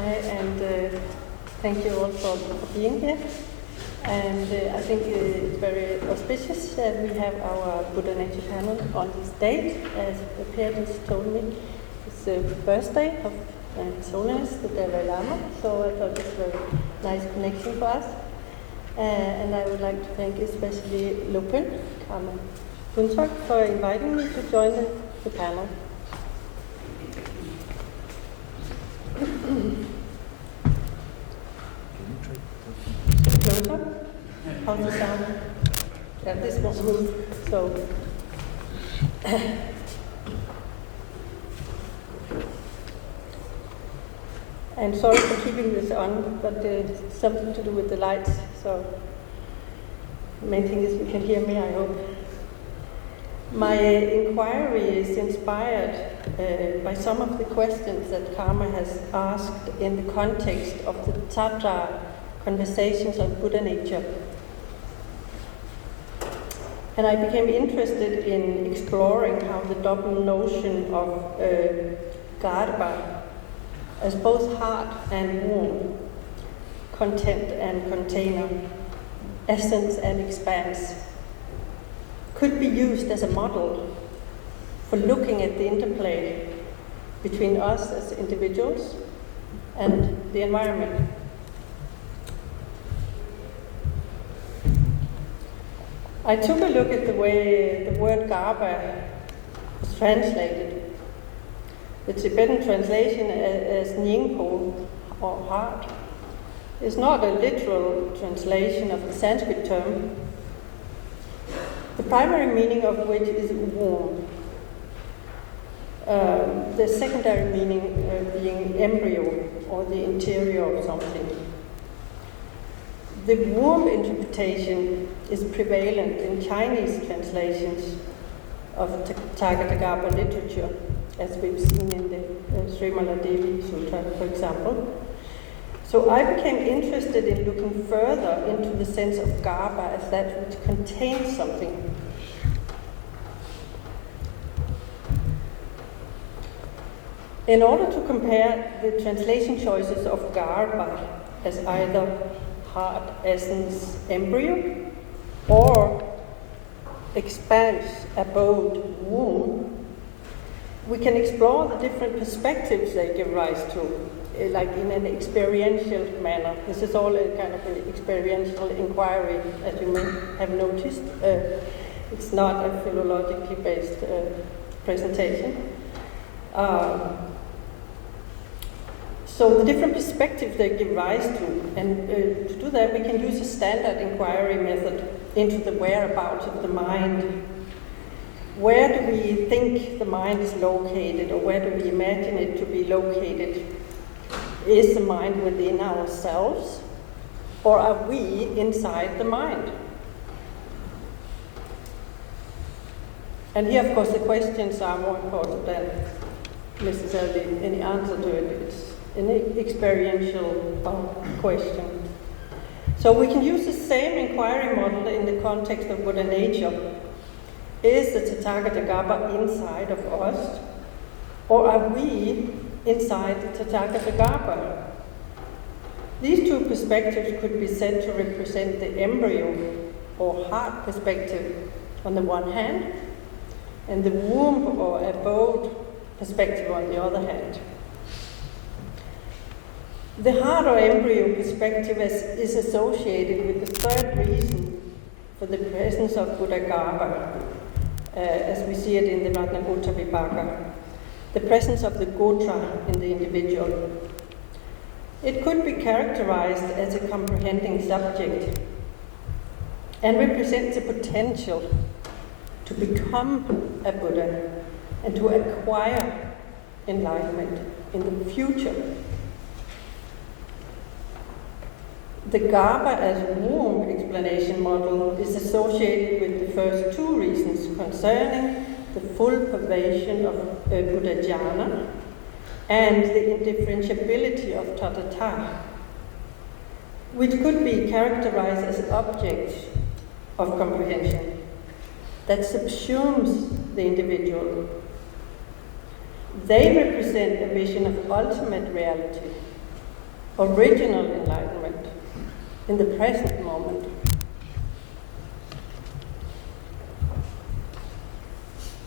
Hi, and thank you all for being here. And I think it's very auspicious that we have our Buddha Nature panel on this date. As the parents told me, it's the birthday of His Holiness, the Dalai Lama, so I thought it's a very nice connection for us. And I would like to thank especially Lupin, Karma Puntak, for inviting me to join the panel. Closer? How's the sound? Yeah, this won't move, so. And sorry for keeping this on, but it's something to do with the lights, so the main thing is you can hear me, I hope. My inquiry is inspired by some of the questions that Karma has asked in the context of the Tathāgata conversations on Buddha nature. And I became interested in exploring how the double notion of garbha as both heart and womb, content and container, essence and expanse, could be used as a model for looking at the interplay between us as individuals and the environment. I took a look at the way the word garbha is translated. The Tibetan translation as nyingpo, or heart, is not a literal translation of the Sanskrit term, the primary meaning of which is womb. The secondary meaning being embryo or the interior of something. The womb interpretation is prevalent in Chinese translations of tathāgata-garbha literature, as we've seen in the Srimala Devi Sutra, for example. So I became interested in looking further into the sense of garbha as that which contains something. In order to compare the translation choices of garbha as either heart, essence, embryo, or expanse, abode, womb, we can explore the different perspectives they give rise to, like in an experiential manner. This is all a kind of an experiential inquiry, as you may have noticed. It's not a philologically based presentation. So the different perspectives they give rise to, and to do that we can use a standard inquiry method into the whereabouts of the mind. Where do we think the mind is located, or where do we imagine it to be located? Is the mind within ourselves, or are we inside the mind? And here, of course, the questions are more important than necessarily any answer to it. It's an experiential question. So we can use the same inquiry model in the context of Buddha nature. Is the tathāgata-garbha inside of us, or are we inside the tathāgata-garbha? These two perspectives could be said to represent the embryo or heart perspective on the one hand, and the womb or abode perspective on the other hand. The heart or embryo perspective is associated with the third reason for the presence of Buddha garbha, as we see it in the Ratnagota Vibhaka, the presence of the gotra in the individual. It could be characterized as a comprehending subject and represents a potential to become a Buddha and to acquire enlightenment in the future. The garbha as womb explanation model is associated with the first two reasons concerning the full pervasion of Buddha jhana and the indifferentiability of tathāgata, which could be characterized as objects of comprehension that subsumes the individual. They represent a vision of ultimate reality original enlightenment in the present moment.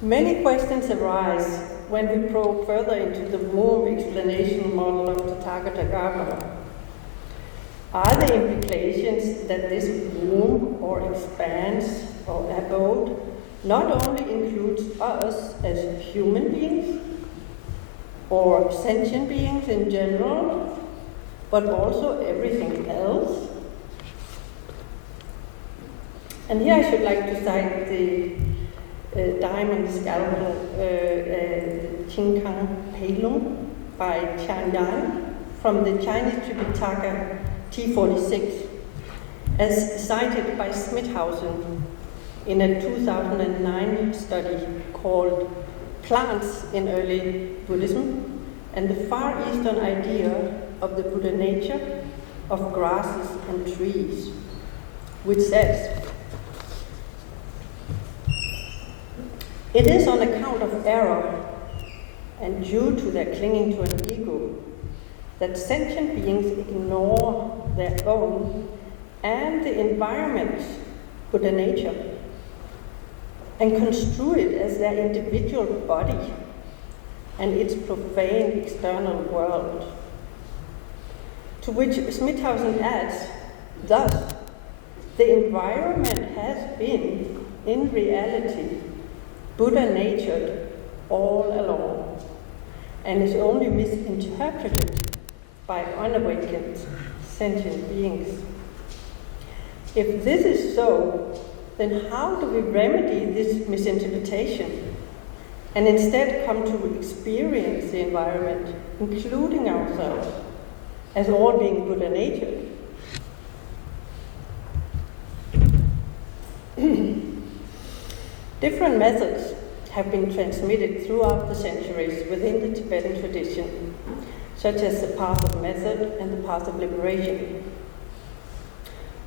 Many questions arise when we probe further into the womb explanation model of tathāgata-garbha. Are the implications that this womb or expanse or abode not only includes us as human beings or sentient beings in general, but also everything else? And here I should like to cite the diamond scalpel Qingkang Peilung by Tian Yan from the Chinese Tripitaka T46, as cited by Smitthausen in a 2009 study called Plants in Early Buddhism and the Far Eastern Idea of the Buddha Nature of Grasses and Trees, which says, "It is on account of error and due to their clinging to an ego that sentient beings ignore their own and the environment's Buddha nature and construe it as their individual body and its profane external world." To which Smitthausen adds, "Thus, the environment has been, in reality, Buddha-natured all along, and is only misinterpreted by unawakened sentient beings. If this is so, then how do we remedy this misinterpretation and instead come to experience the environment, including ourselves, as all being Buddha-natured?" Different methods have been transmitted throughout the centuries within the Tibetan tradition, such as the path of method and the path of liberation.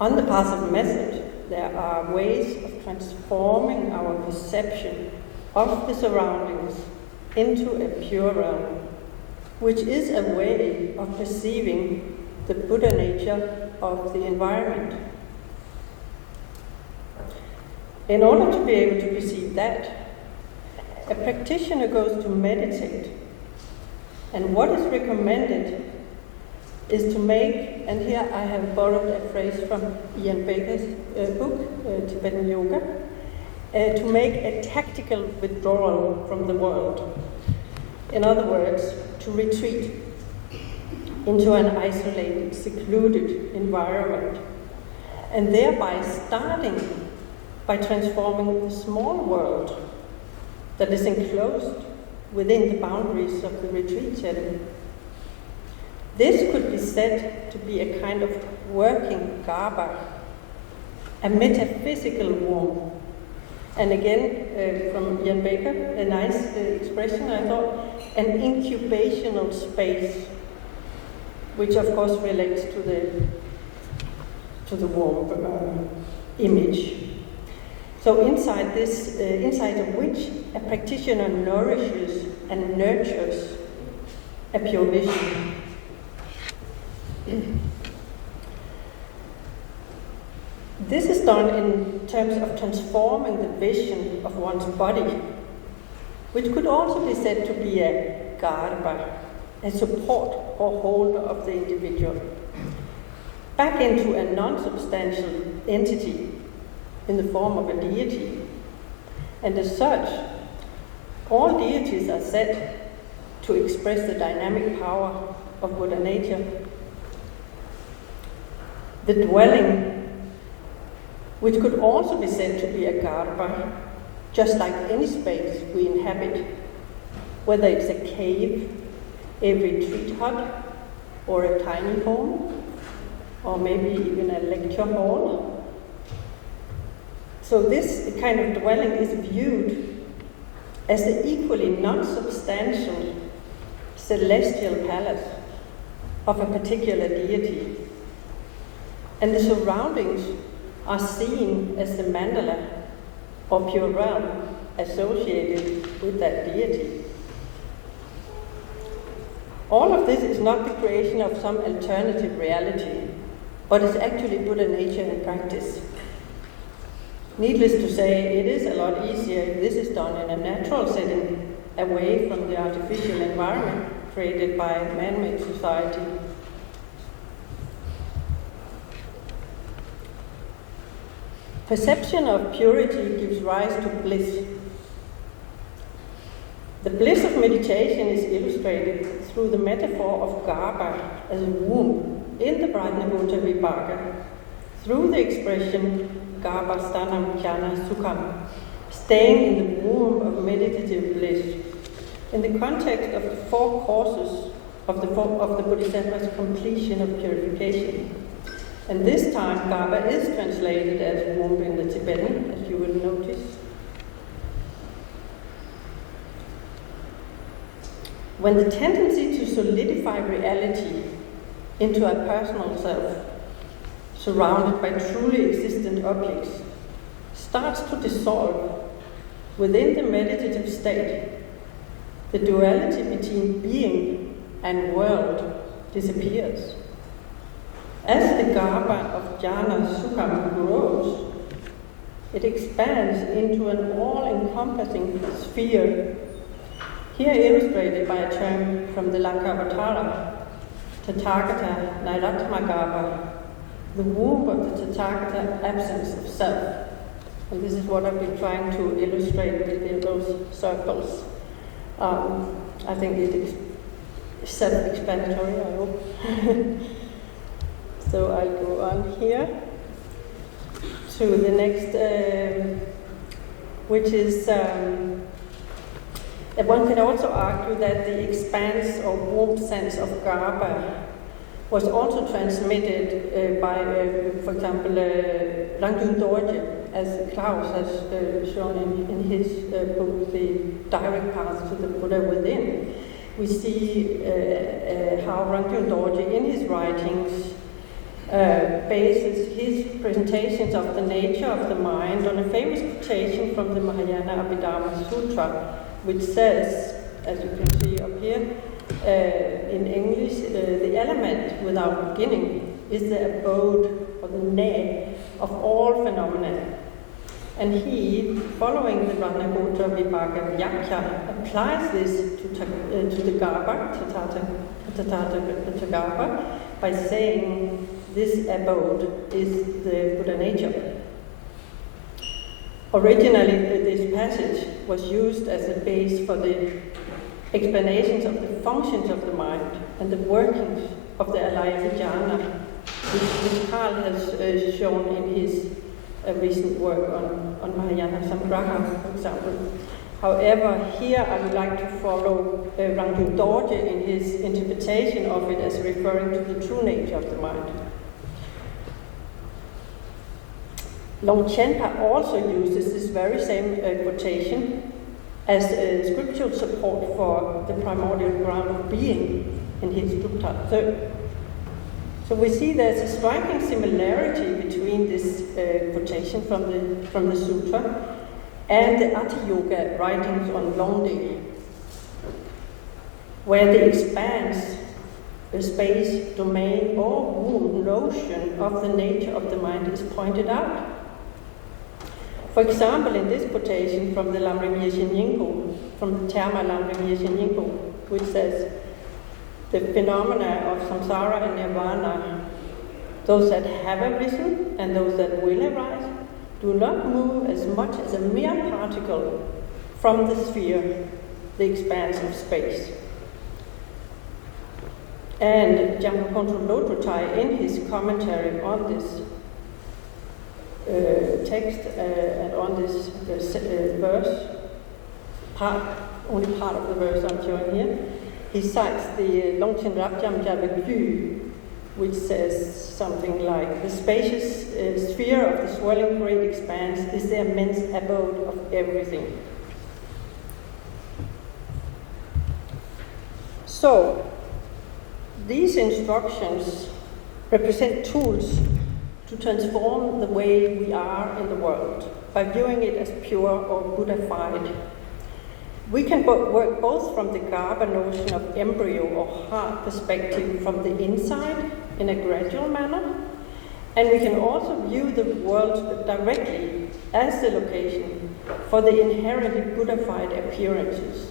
On the path of method, there are ways of transforming our perception of the surroundings into a pure realm, which is a way of perceiving the Buddha nature of the environment. In order to be able to perceive that, a practitioner goes to meditate. And what is recommended is to make, and here I have borrowed a phrase from Ian Baker's book, Tibetan Yoga, to make a tactical withdrawal from the world. In other words, to retreat into an isolated, secluded environment, and thereby starting by transforming the small world that is enclosed within the boundaries of the retreat setting. This could be said to be a kind of working garbha, a metaphysical womb. And again, from Ian Baker, a nice expression, I thought, an incubational space, which of course relates to the womb image. So inside this, inside of which a practitioner nourishes and nurtures a pure vision. This is done in terms of transforming the vision of one's body, which could also be said to be a garbha, a support or holder of the individual, back into a non-substantial entity in the form of a deity. And as such, all deities are said to express the dynamic power of Buddha nature. The dwelling, which could also be said to be a garbha, just like any space we inhabit, whether it's a cave, a retreat hut, or a tiny home, or maybe even a lecture hall. So this kind of dwelling is viewed as the equally non-substantial celestial palace of a particular deity. And the surroundings are seen as the mandala or pure realm associated with that deity. All of this is not the creation of some alternative reality, but is actually Buddha nature in practice. Needless to say, it is a lot easier if this is done in a natural setting, away from the artificial environment created by man-made society. Perception of purity gives rise to bliss. The bliss of meditation is illustrated through the metaphor of garbha as a womb in the tathāgata-garbha, through the expression garbha stanam jnana sukham, staying in the womb of meditative bliss, in the context of the four causes of the Bodhisattva's completion of purification. And this time, garbha is translated as womb in the Tibetan, as you will notice. When the tendency to solidify reality into a personal self, surrounded by truly existent objects, starts to dissolve within the meditative state, the duality between being and world disappears. As the garbha of jnana sukham grows, it expands into an all-encompassing sphere, here illustrated by a term from the Lankavatara, tathāgata-garbha, the womb of the Tathagata absence of self. And this is what I've been trying to illustrate within those circles. I think it is self-explanatory, I hope. So I'll go on here to the next, which is, one can also argue that the expanse or womb sense of garbha was also transmitted by, for example, Rangyung Dorje, as Klaus has shown in his book, The Direct Path to the Buddha Within. We see how Rangyung Dorje, in his writings, bases his presentations of the nature of the mind on a famous quotation from the Mahayana Abhidharma Sutra, which says, as you can see up here, in English, the element without beginning is the abode or the ne of all phenomena. And he, following the Ranagotra Vibhaga Vyakya, applies this to the garbha, tathāgata-garbha, by saying this abode is the Buddha nature. Originally, this passage was used as a base for the explanations of the functions of the mind and the workings of the alaya vijnana, which Carl has shown in his recent work on Mahayana Samgraha, for example. However, here I would like to follow Rangyung Dorje in his interpretation of it as referring to the true nature of the mind. Longchenpa also uses this very same quotation as scriptural support for the primordial ground of being in his Dukta Third. So we see there's a striking similarity between this quotation from the sutra and the Ati Yoga writings on Longde, where the expanse, the space, domain, or womb notion of the nature of the mind is pointed out. For example, in this quotation from the Lamrimye Shinyenko, from the Terma Lamrimye Shinyenko, which says, the phenomena of samsara and nirvana, those that have arisen and those that will arise, do not move as much as a mere particle from the sphere, the expanse of space. And Jampa Kongtrul Lodrothai, in his commentary on this text and on this verse, only part of the verse I'm showing here, he cites the Longchen Rabjam Javagu, which says something like, the spacious sphere of the swirling great expanse is the immense abode of everything. So, these instructions represent tools to transform the way we are in the world by viewing it as pure or Buddhified. We can work both from the Garbha notion of embryo or heart perspective from the inside in a gradual manner, and we can also view the world directly as the location for the inherently Buddhified appearances.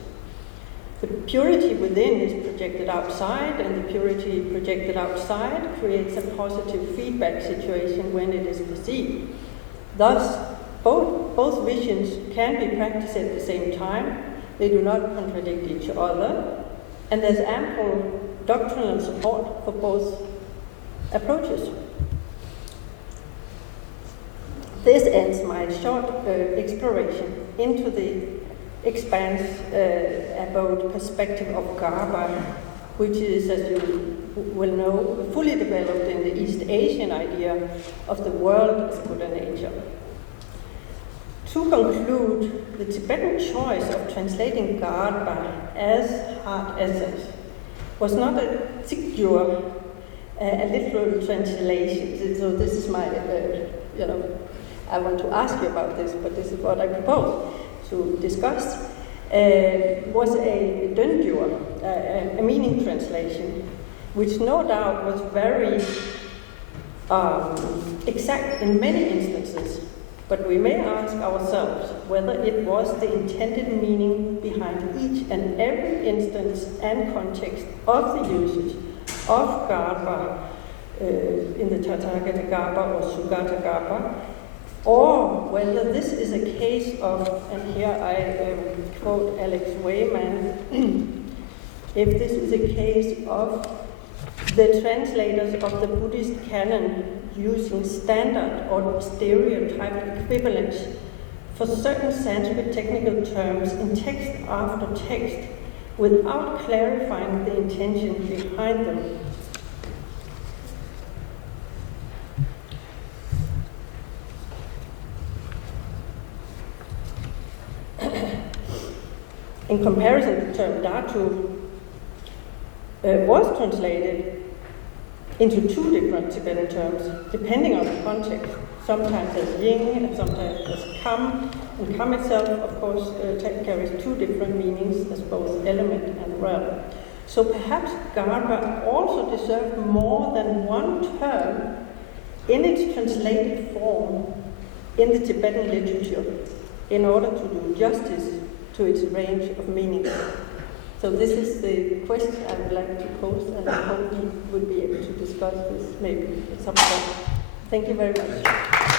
The purity within is projected outside, and the purity projected outside creates a positive feedback situation when it is perceived. Thus, both visions can be practiced at the same time. They do not contradict each other, and there's ample doctrinal support for both approaches. This ends my short exploration into the expanse about perspective of Garbha, which is, as you will know, fully developed in the East Asian idea of the world as Buddha nature. To conclude, the Tibetan choice of translating Garbha as heart essence was not a tziggyur, a literal translation. So this is my, I want to ask you about this, but this is what I propose to discuss, was a döngyur, a meaning translation, which no doubt was very exact in many instances, but we may ask ourselves whether it was the intended meaning behind each and every instance and context of the usage of Garbha in the tathāgata-garbha or sūtras-garbha, or whether this is a case of, and here I quote Alex Wayman, if this is a case of the translators of the Buddhist canon using standard or stereotyped equivalents for certain Sanskrit technical terms in text after text without clarifying the intention behind them. In comparison, the term dhatu was translated into two different Tibetan terms, depending on the context, sometimes as yin and sometimes as kam. And kam itself, of course, carries two different meanings as both element and realm. So perhaps Garbha also deserved more than one term in its translated form in the Tibetan literature in order to do justice to its range of meanings. So this is the question I would like to pose, and I hope we would be able to discuss this maybe at some point. Thank you very much.